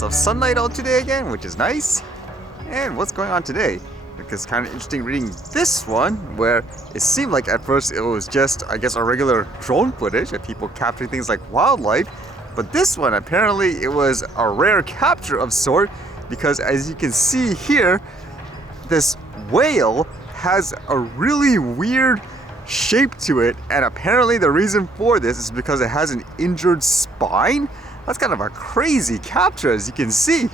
lots of sunlight out today again, which is nice. And what's going on today? It's kind of interesting reading this one, where it seemed like at first it was just, I guess, a regular drone footage of people capturing things like wildlife. But this one, apparently it was a rare capture of sort, because as you can see here, this whale has a really weird shape to it, and apparently the reason for this is because it has an injured spine. That's kind of a crazy capture, as you can see.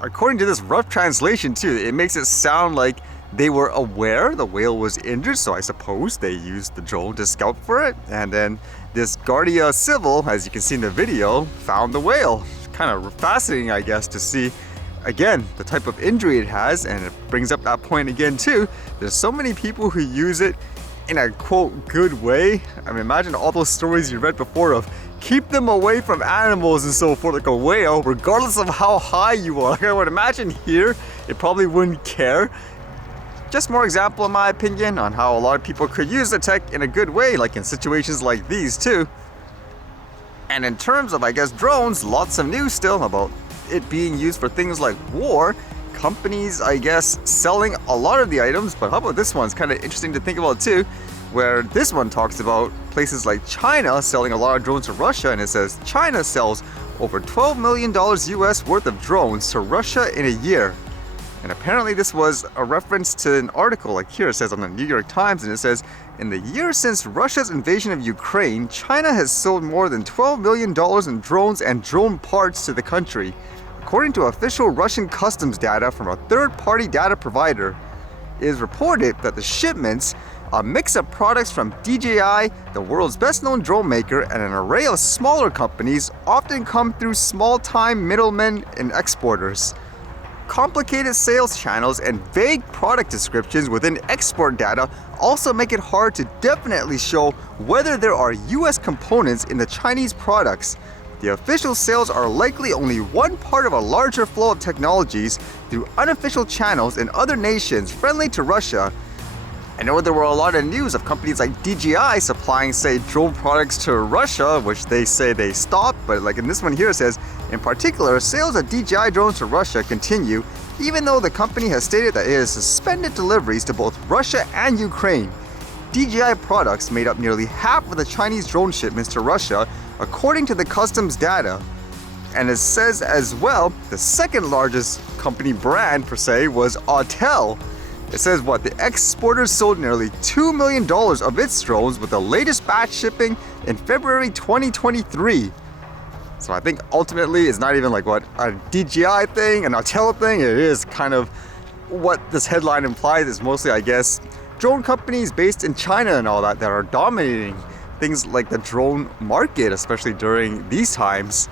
According to this rough translation too, it makes it sound like they were aware the whale was injured, so I suppose they used the drone to scout for it. And then this Guardia Civil, as you can see in the video, found the whale. Kind of fascinating, I guess, to see again the type of injury it has, and it brings up that point again too. There's so many people who use it in a quote good way. I mean, imagine all those stories you read before of keep them away from animals and so forth, like a whale, regardless of how high you are. Like I would imagine here, it probably wouldn't care. Just more example, in my opinion, on how a lot of people could use the tech in a good way, like in situations like these too. And in terms of, I guess, drones, lots of news still about it being used for things like war. Companies, I guess, selling a lot of the items, but how about this one? It's kind of interesting to think about too, where this one talks about places like China selling a lot of drones to Russia, and it says China sells over $12 million US worth of drones to Russia in a year. And apparently this was a reference to an article, like here it says on the New York Times, and it says, in the year since Russia's invasion of Ukraine, China has sold more than $12 million in drones and drone parts to the country, according to official Russian customs data from a third-party data provider. It is reported that the shipments, a mix of products from DJI, the world's best-known drone maker, and an array of smaller companies, often come through small-time middlemen and exporters. Complicated sales channels and vague product descriptions within export data also make it hard to definitely show whether there are US components in the Chinese products. The official sales are likely only one part of a larger flow of technologies through unofficial channels in other nations friendly to Russia. I know there were a lot of news of companies like DJI supplying, say, drone products to Russia, which they say they stopped, but like in this one here it says, in particular, sales of DJI drones to Russia continue, even though the company has stated that it has suspended deliveries to both Russia and Ukraine. DJI products made up nearly half of the Chinese drone shipments to Russia, according to the customs data. And it says as well, the second largest company brand per se was Autel. It says the exporters sold nearly $2 million of its drones, with the latest batch shipping in February 2023. So I think ultimately it's not even like a DJI thing, an Autel thing. It is kind of what this headline implies. Is mostly, I guess, drone companies based in China and all that are dominating things like the drone market, especially during these times.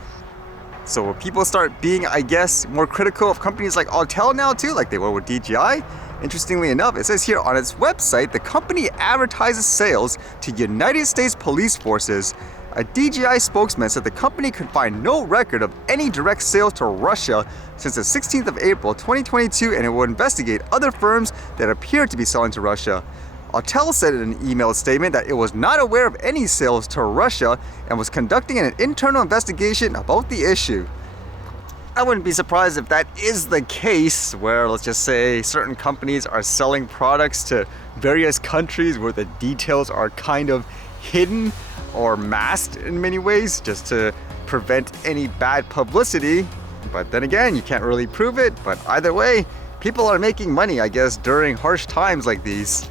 So when people start being, I guess, more critical of companies like Autel now too, like they were with DJI. Interestingly enough, it says here on its website, the company advertises sales to United States police forces. A DJI spokesman said the company could find no record of any direct sales to Russia since the 16th of April 2022, and it will investigate other firms that appear to be selling to Russia. Autel said in an emailed statement that it was not aware of any sales to Russia and was conducting an internal investigation about the issue. I wouldn't be surprised if that is the case, where let's just say certain companies are selling products to various countries where the details are kind of hidden or masked in many ways, just to prevent any bad publicity. But then again, you can't really prove it. But either way, people are making money, I guess, during harsh times like these.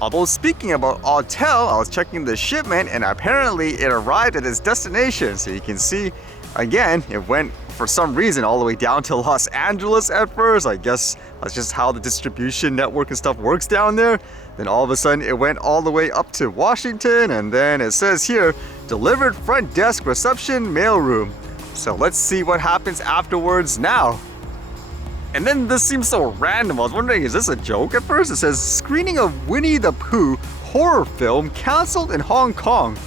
Although speaking about Autel, I was checking the shipment and apparently it arrived at its destination. So you can see, again, it went for some reason all the way down to Los Angeles at first. I guess that's just how the distribution network and stuff works down there. Then all of a sudden it went all the way up to Washington, and then it says here, delivered front desk reception mailroom. So let's see what happens afterwards now. And then this seems so random. I was wondering, is this a joke at first? It says, screening of Winnie the Pooh horror film canceled in Hong Kong.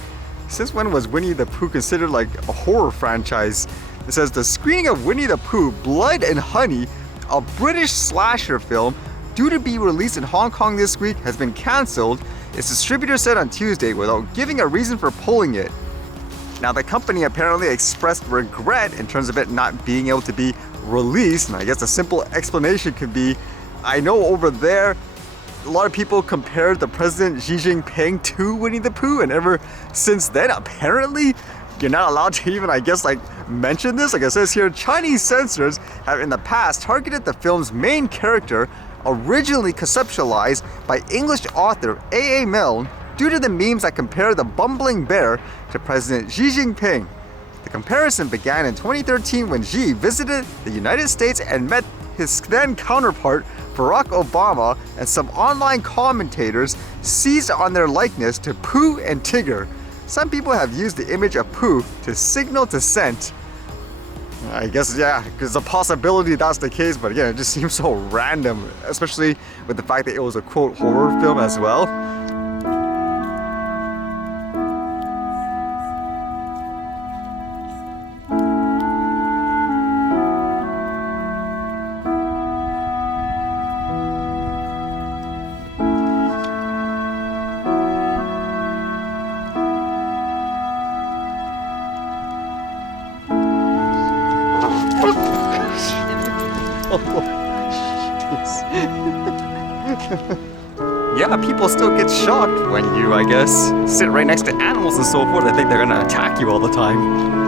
Since when was Winnie the Pooh considered like a horror franchise? It says the screening of Winnie the Pooh, Blood and Honey, a British slasher film due to be released in Hong Kong this week, has been cancelled, its distributor said on Tuesday, without giving a reason for pulling it. Now, the company apparently expressed regret in terms of it not being able to be released, and I guess a simple explanation could be, I know over there a lot of people compared the President Xi Jinping to Winnie the Pooh, and ever since then, apparently, you're not allowed to even, I guess, like, mention this. Like it says here, Chinese censors have in the past targeted the film's main character, originally conceptualized by English author A.A. Milne, due to the memes that compare the bumbling bear to President Xi Jinping. The comparison began in 2013 when Xi visited the United States and met his then counterpart Barack Obama, and some online commentators seized on their likeness to Pooh and Tigger. Some people have used the image of Pooh to signal dissent. I guess, yeah, there's a possibility that's the case, but again, it just seems so random, especially with the fact that it was a quote horror film as well. Yeah, people still get shocked when you, I guess, sit right next to animals and so forth. They think they're gonna attack you all the time.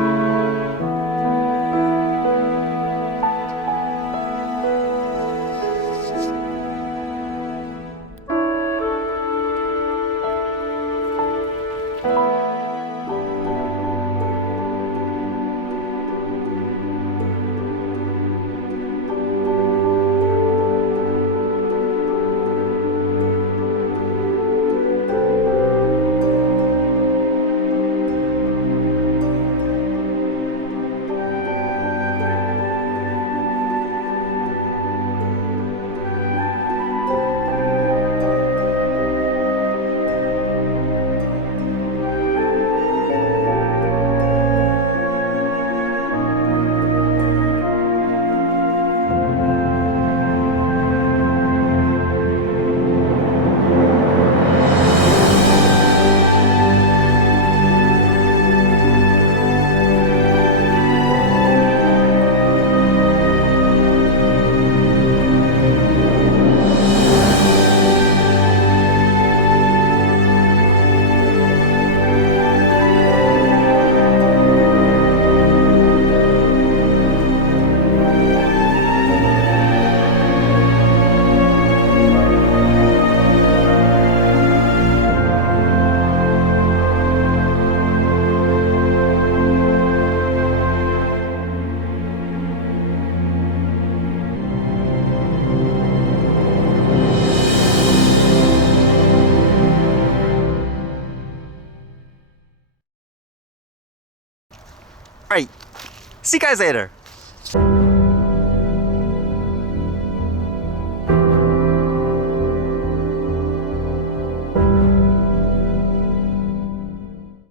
Alright, see you guys later.